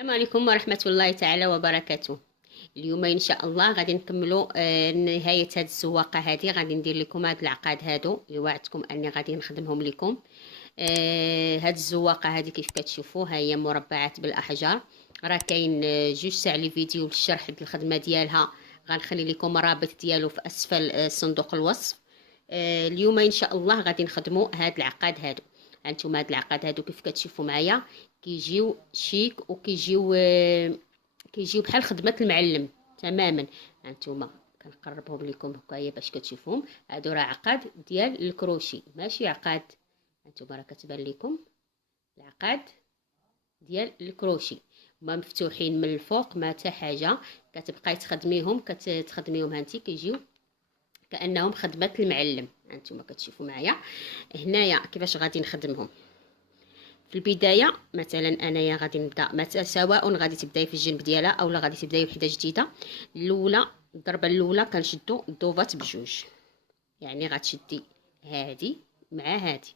السلام عليكم ورحمة الله تعالى وبركاته. اليوم ان شاء الله غادي نكملوا نهاية هذه الزواقة هذه. غادي ندير لكم هاد العقاد هادو اللي وعدتكم اني غادي نخدمهم لكم. هاد الزواقة هذه كيف كتشوفوا ها هي مربعات بالاحجار. راه كاين جوج ساعة لي فيديو للشرح ديال الخدمة ديالها. غنخلي لكم الرابط ديالو في اسفل صندوق الوصف. اليوم ان شاء الله غادي نخدموا هاد العقاد هادو. هانتوما هاد العقاد هادو كيف كتشوفوا معايا كيجيو شيك وكيجيو بحال خدمه المعلم تماما. هانتوما كنقربهم لكم هكايا باش كتشوفوهم. هادو راه عقاد ديال الكروشي ماشي عقاد. هانتوما راه كتبان لكم العقاد ديال الكروشي هما مفتوحين من الفوق ما حتى حاجه. كتبقاي تخدميهم هانتي كيجيو كانهم خدمه المعلم. هانتوما كتشوفوا معايا هنايا كيفاش غادي نخدمهم. في البدايه مثلا انايا غادي نبدا سواء غادي تبداي في الجنب ديالها او غادي تبداي وحده جديده. الاولى الضربه الاولى كنشدو الدوفات بجوج، يعني غتشدي هادي مع هادي،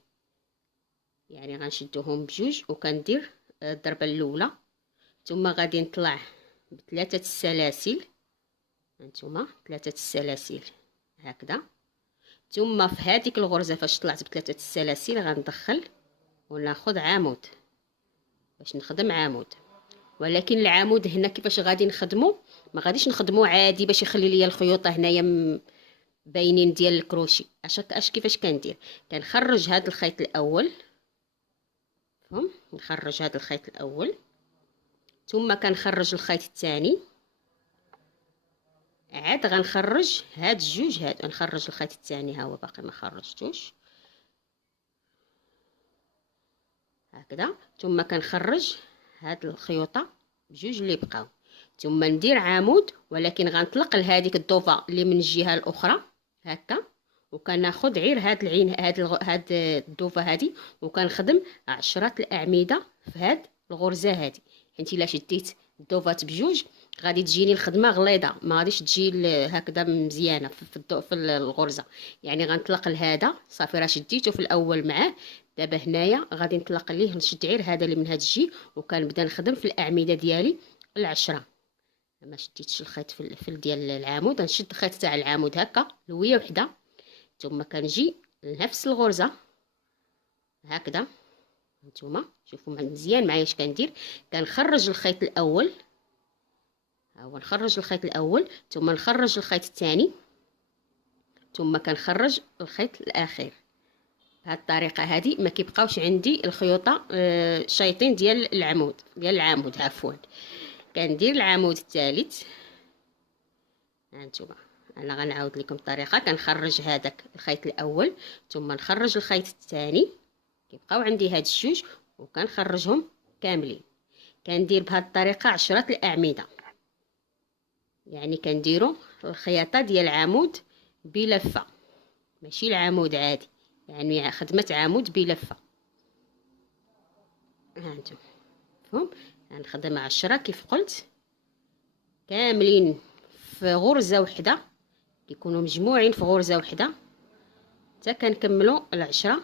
يعني غنشدوهم بجوج وكندير الضربه الاولى. ثم غادي نطلع بثلاثه السلاسل. هانتوما ثلاثه السلاسل هكذا. ثم في هذيك الغرزه فاش طلعت بثلاثه السلاسل غندخل وناخذ عمود باش نخدم عمود. ولكن العمود هنا كيفاش غادي نخدمو؟ ما غاديش نخدمو عادي باش يخلي ليا الخيوطه هنايا باينين ديال الكروشي. اش كيفاش كندير؟ كنخرج هذا الخيط الاول، فهم نخرج هذا الخيط الاول ثم كنخرج الخيط الثاني، عاد غنخرج هاد الجوج هاد. نخرج الخيط الثاني ها هو باقي ما خرجتوش هكذا. ثم كنخرج هاد الخيوطه بجوج اللي بقاو. ثم ندير عمود ولكن غنطلق لهذيك الضوفه اللي من الجهه الاخرى هكا، وكناخذ غير هاد العين هاد الضوفه هادي وكنخدم 10 الاعمده في هاد الغرزه هادي. حيت الا شديت الضوفات بجوج غادي تجيني الخدمه غليظه، ما غاديش تجي هكذا مزيانه في الغرزه. يعني غنطلق لهذا صافي راه شديته في الاول معاه. دابا هنايا غادي نطلق ليه نشد غير هذا اللي من هاد الجي وكنبدا نخدم في الاعمده ديالي العشرة. ما شديتش الخيط في ديال العمود، غنشد الخيط تاع العمود هكا لويه وحده. ثم كنجي لنفس الغرزه هكذا. نتوما شوفوا مزيان معايا اش كندير. كنخرج الخيط الاول، ها هو نخرج الخيط الاول ثم نخرج الخيط الثاني ثم كنخرج الخيط الاخير. بهذه الطريقه هذه ما كيبقاوش عندي الخيوطه شايطين ديال العمود عفوا. كندير العمود الثالث. هانتوما انا غنعاود لكم الطريقه. كنخرج هذاك الخيط الاول ثم نخرج الخيط الثاني، كيبقاو عندي هاد الجوج وكنخرجهم كاملين. كندير بهذه الطريقه 10 الاعمده، يعني كنديروا الخياطه ديال العمود بلفه ماشي العمود عادي، يعني خدمه عمود بلفه. هانتوما فهم غنخدم 10 كيف قلت كاملين في غرزه وحده، كيكونوا مجموعين في غرزه وحده حتى كنكملوا 10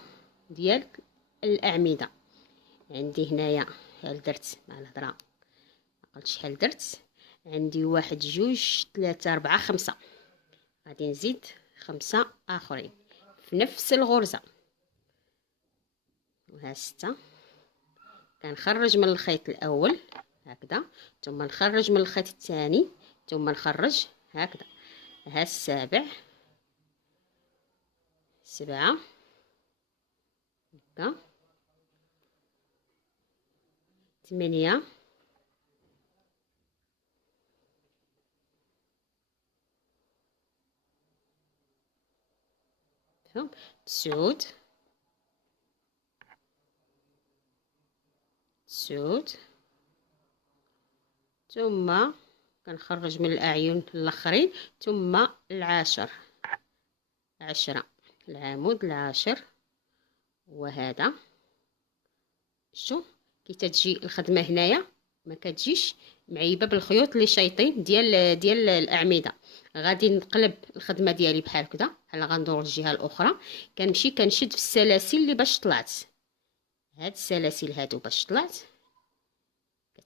ديال الاعمده. عندي هنايا شحال درت مع الهضره ما قلتش شحال درت. عندي 1 2 3 4 5، غادي نزيد 5 اخرين في نفس الغرزه. وها 6. كنخرج من الخيط الاول هكذا ثم نخرج من الخيط الثاني ثم نخرج هكذا. ها 7 هكا 8 9 ثم كنخرج من الاعين الاخرين ثم 10 العمود 10. وهذا شو كي تجي الخدمه هنايا ما كتجيش معيبه بالخيوط اللي شايطين ديال الاعمده. غادي نقلب الخدمه ديالي بحال كذا. بحال غندور الجهه الاخرى كنمشي كنشد في السلاسل اللي باش طلعت. هاد السلاسل هادو باش طلعت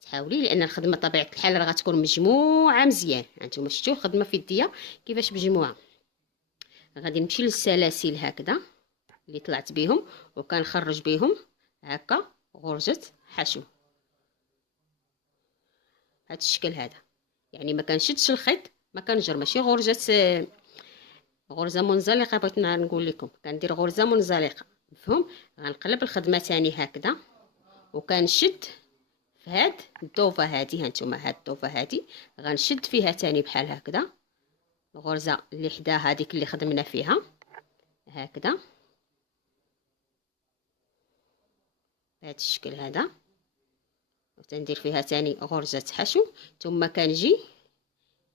تحاولي، لان الخدمه طبيعه الحال راه غتكون مجموعه مزيان. هانتوما شفتوا خدمه في يديا كيفاش مجموعه. غادي نمشي للسلاسل هكذا اللي طلعت بهم، وكنخرج بهم هكا غرزه حشو بهذا الشكل هذا. يعني ما كنشدش الخيط، ما كنجر، ماشي غرزه منزلقه. بغيت نقول لكم كندير غرزه منزلقه، مفهوم؟ غنقلب الخدمه تاني هكذا، وكنشد في هاد الدوفه هادي. هانتوما هاد الدوفه هادي غنشد فيها تاني بحال هكذا الغرزه اللي حدا هذيك اللي خدمنا فيها هكذا بهذا الشكل هذا، وتندير فيها تاني غرزه حشو. ثم كنجي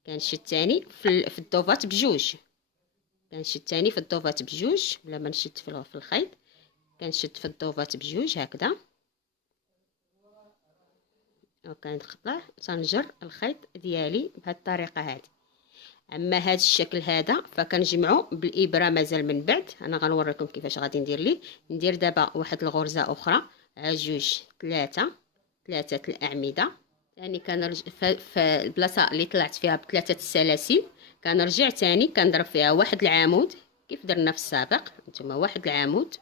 كنشد تاني في الدوفات بجوج، كنشد تاني في الدوفات بجوج بلا ما نشد في الخيط. كنشد في الدوفات بجوج هكذا، وكنقطع تنجر الخيط ديالي بهذه الطريقه هذه. اما هذا الشكل هذا فكنجمعو بالابره مازال من بعد. انا غنوريكم كيفاش غادي ندير ليه. ندير دابا واحد الغرزه اخرى، جوج ثلاثه الاعمده. ثاني كنرجع في البلاصه اللي طلعت فيها بثلاثه السلاسل، كنرجع ثاني كنضرب فيها واحد العمود كيف درنا في السابق. نتوما واحد العمود،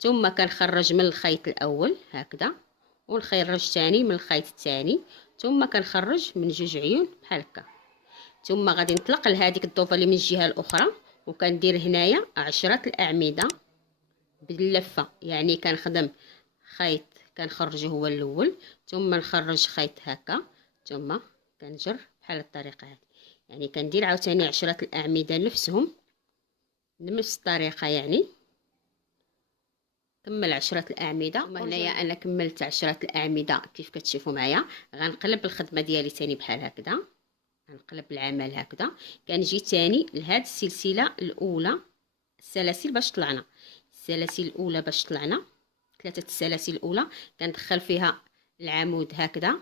ثم كنخرج من الخيط الاول هكذا، ونخرج ثاني من الخيط الثاني، ثم كنخرج من جوج عيون بحال هكا. ثم غادي نطلق لهذيك الضوفه اللي من الجهه الاخرى، وكندير هنايا 10 الاعمده باللفه. يعني كنخدم خيط كنخرجه هو الاول، ثم نخرج خيط هكا، ثم كنجر بحال الطريقه هذه. يعني كندير عاوتاني 10 الاعمده نفسهم بنفس الطريقه. يعني كمل 10 الاعمده. هنايا انا كملت 10 الاعمده كيف كتشوفوا معايا. غنقلب الخدمه ديالي تاني بحال هكذا، غنقلب العمل هكذا. كنجي تاني لهاد السلسله الاولى، السلاسل باش طلعنا، السلاسل الاولى باش طلعنا، ثلاثه السلاسل الاولى كندخل فيها العمود هكذا،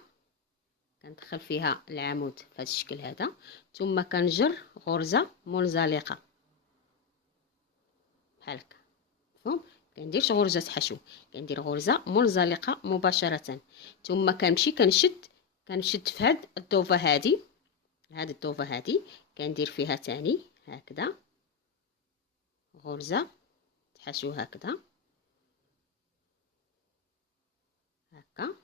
كندخل فيها العمود في هذا الشكل هذا، ثم كنجر غرزه منزلقه بحال هكا، مفهوم؟ كنديرش غرزه حشو، كندير غرزه منزلقه مباشره. ثم كنمشي كنشد في هاد الضوفه هذه، هاد الضوفه هذه كندير فيها تاني هكذا غرزه حشو هكذا هكا.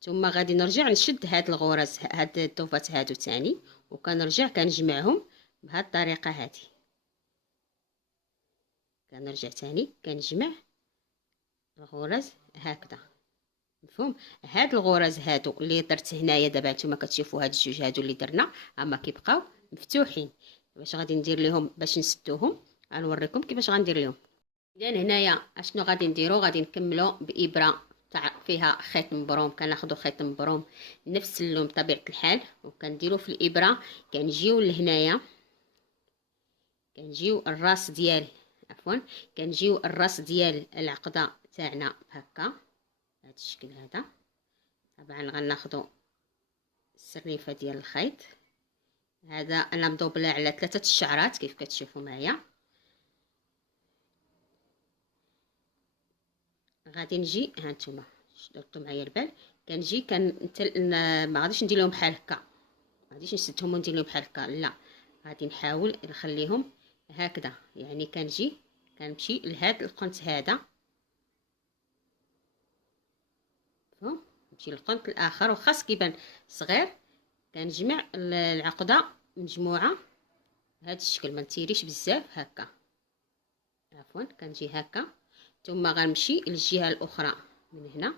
ثم غادي نرجع نشد هاد الغرز، هاد الضوفات هادو تاني، وكنرجع كنجمعهم بهاد الطريقه هذه. كنرجع تاني كنجمع الغرز هكذا، مفهوم؟ هاد الغرز هادو اللي درت هنايا دابا نتوما كتشوفوا هاد الجوج هادو اللي درنا اما كيبقاو مفتوحين. باش غادي ندير لهم باش نسدوهم، غنوريكم كيفاش غندير لهم. اذا هنايا اشنو غادي نديرو؟ غادي نكملو بابره تاع فيها خيط مبروم. كناخذوا خيط مبروم نفس اللون بطبيعه الحال، وكنديرو في الابره. كنجيو لهنايا كنجيو الراس ديال كنجيو الراس ديال العقده تاعنا هكا بهذا الشكل هذا. طبعا غناخذوا السريفه ديال الخيط هذا، انا مدوبله على 3 الشعرات كيف كتشوفوا معايا. غادي نجي هانتوما درتو معايا البال، كنجي ما غاديش ندير لهم بحال هكا، ما غاديش نسدهم وندير لهم بحال هكا، لا غادي نحاول نخليهم هكذا. يعني كنمشي لهاد القنت هذا، فهم؟ نمشي للقنت الاخر وخاص كيبان صغير. كنجمع العقده مجموعه بهذا الشكل، ما نتيريش بزاف هكا، عفوا كنجي هكا. ثم غنمشي للجهه الاخرى من هنا،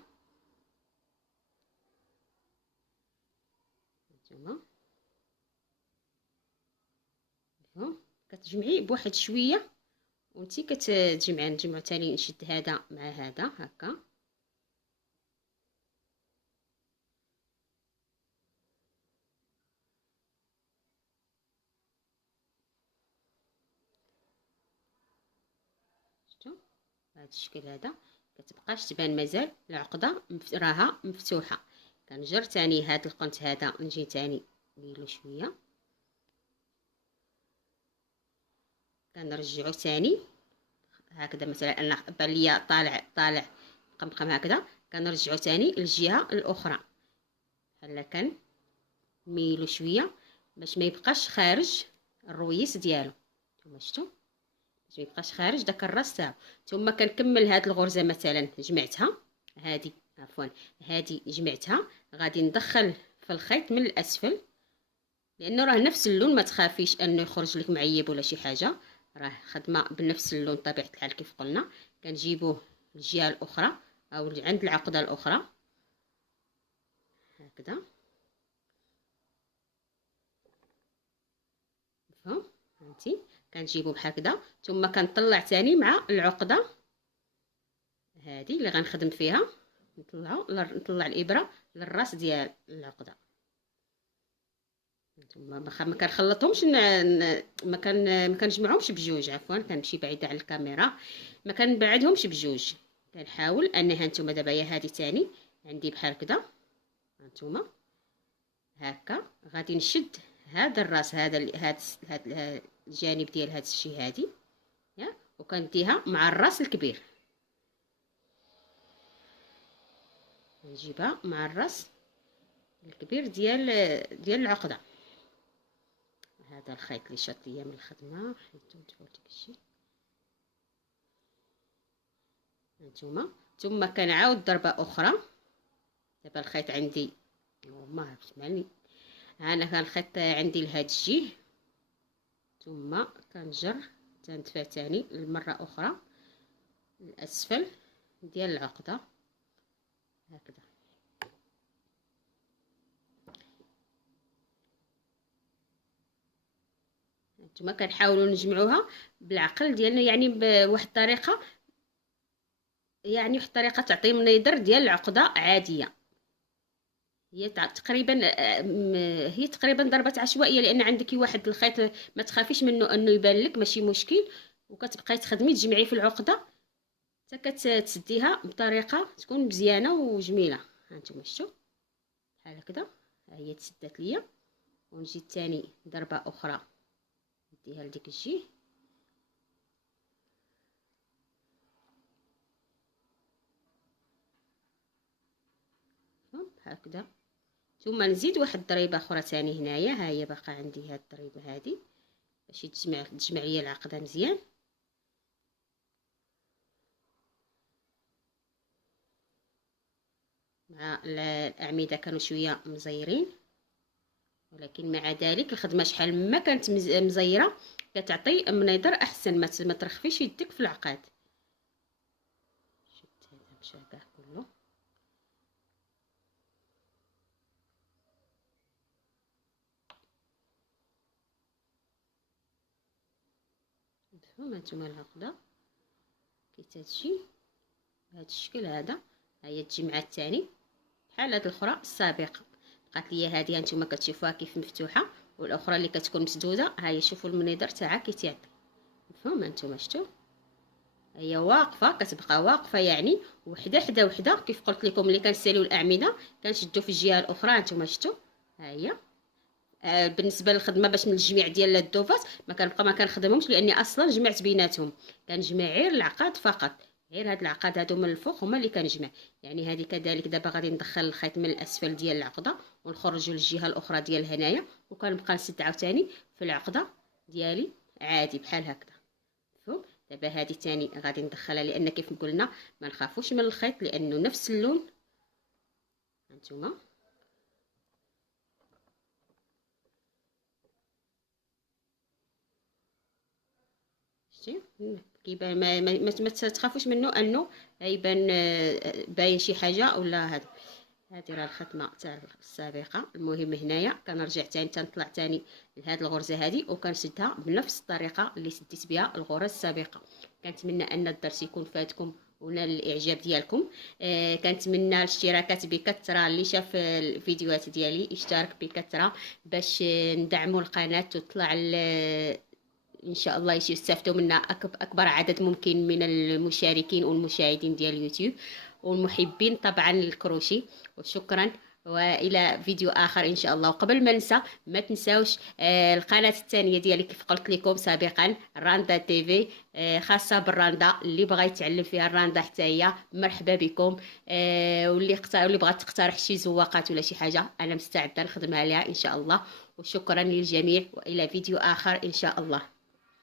هانتوما مفهوم؟ كتجمعي بواحد شويه وانتي كتجمعي. نجمع تاني نشد هذا مع هذا هكا، شفتوا بهذا الشكل هذا. كتبقاش تبان مازال العقده راها مفتوحه. كنجر تاني هاد القنت هذا، نجي تاني نديرو شويه، كنرجعو تاني هكذا. مثلا انا بان ليا طالع قمقم هكذا، كنرجعو تاني للجهه الاخرى، بحال كان ميلو شويه باش ما يبقاش خارج الرويس ديالو. نتوما شفتوا باش ما يبقاش خارج داك الراس تاعو. ثم كنكمل هاد الغرزه مثلا جمعتها، هادي عفوا هادي جمعتها، غادي ندخل في الخيط من الاسفل لانه راه نفس اللون، ما تخافيش انه يخرج لك معيب ولا شي حاجه، راه خدمه بنفس اللون طبيعه الحال كيف قلنا. كنجيبوه الجهه الاخرى او عند العقده الاخرى هكذا، فهمتي؟ كنجيبو بحال هكذا، ثم كنطلع تاني مع العقده هذه اللي غنخدم فيها، نطلع الابره للراس ديال العقده. ما كنخلطهمش ما كنجمعهمش بجوج، عفوا كنمشي بعيده على الكاميرا، ما كنبعدهمش بجوج. كنحاول انها نتوما دابا هي هذه تاني عندي بحال كذا، هانتوما هكا غادي نشد هذا الراس، هذا الجانب ديال هذا الشيء هذه، وكنديها مع الراس الكبير، نجيبها مع الراس الكبير ديال العقده. هذا الخيط اللي شاط ليا من الخدمه حيتو تفوت داكشي هانتوما. ثم كنعاود ضربه اخرى، دابا الخيط عندي ما عرفتش مالي، انا كان الخيط عندي لهاد الجهه، ثم كنجر تندفع تاني المره اخرى الاسفل ديال العقده هكذا. نتوما كنحاولوا نجمعوها بالعقل ديالنا، يعني بواحد الطريقه، يعني واحد الطريقه تعطي منظر ديال العقده عاديه. هي تقريبا ضربات عشوائيه، لان عندك واحد الخيط ما تخافيش منه انه يبان لك، ماشي مشكل، وكتبقاي تخدمي تجمعي في العقده حتى كتسديها بطريقه تكون مزيانه وجميله. هانتوما شفتوا بحال هكذا، ها هي تسدات ليا، ونجي تاني ضربه اخرى نديها لديك الجهه هكذا، ثم نزيد واحد الضريبه اخرى تاني هنايا، ها هي باقا عندي هاد الضريبه هذه باش تجمع ليا العقده مزيان. مع الاعمده كانوا شويه مزيرين، ولكن مع ذلك الخدمه شحال ما كانت مزيره كتعطي منظر احسن، ما ترخفيش يدك في العقاد. شد هذا مشى كاع كله، فهمتوا هانتوما العقده كي تمشي بهذا الشكل هذا. ها هي التجمعه الثاني بحال هاد الاخرى السابقه، بقات ليا هذه هانتوما كتشوفوها كيف مفتوحه، والاخرى اللي كتكون مسدوده ها هي، شوفوا المنظر تاعها كي تعطي. مفهوم هانتوما شفتوا هي واقفه، كتبقى واقفه يعني وحده حدا وحده. كيف قلت لكم اللي كنساليو الاعمده كنشدو في الجهه الاخرى، هانتوما شفتوا ها هي. بالنسبه للخدمه باش من الجميع ديال الدوفات ما كنخدمهمش، لاني اصلا جمعت بيناتهم، كنجمع غير العقاد فقط، غير هاد العقاد هادو من الفوق هما اللي كنجمع. يعني هذه كذلك دابا غادي ندخل الخيط من الاسفل ديال العقده ونخرجوا للجهه الاخرى ديال هنايا، وكنبقى نسد عاوتاني في العقده ديالي عادي بحال هكذا. مفهوم؟ دابا هذه تاني غادي ندخلها، لان كيف قلنا ما نخافوش من الخيط لانه نفس اللون. هانتوما شتي كيبان ما تخافوش منه انه يبان باين شي حاجه ولا هذا. هذه راه الخدمه تاع السابقه. المهم هنايا كنرجع تاني تنطلع تاني لهاد الغرزه هذه وكنسدها بنفس الطريقه اللي سديت بها الغرز السابقه. كنتمنى ان الدرس يكون فاتكم ونال الاعجاب ديالكم. كنتمنى الاشتراكات بكثره، اللي شاف الفيديوهات ديالي اشترك بكثره باش ندعموا القناه وتطلع ان شاء الله يستافدوا منا اكبر عدد ممكن من المشاركين والمشاهدين ديال اليوتيوب والمحبين طبعا للكروشي. وشكرا والى فيديو اخر ان شاء الله. وقبل ما ننسى، ما تنساوش القناه الثانيه ديالي كيف قلت لكم سابقا، راندا تي في، خاصه بالراندا. اللي بغى يتعلم فيها الراندا حتى هي مرحبا بكم. واللي بغات تقترح شي زواقات ولا شي حاجه، انا مستعده نخدمها لها ان شاء الله. وشكرا للجميع، والى فيديو اخر ان شاء الله.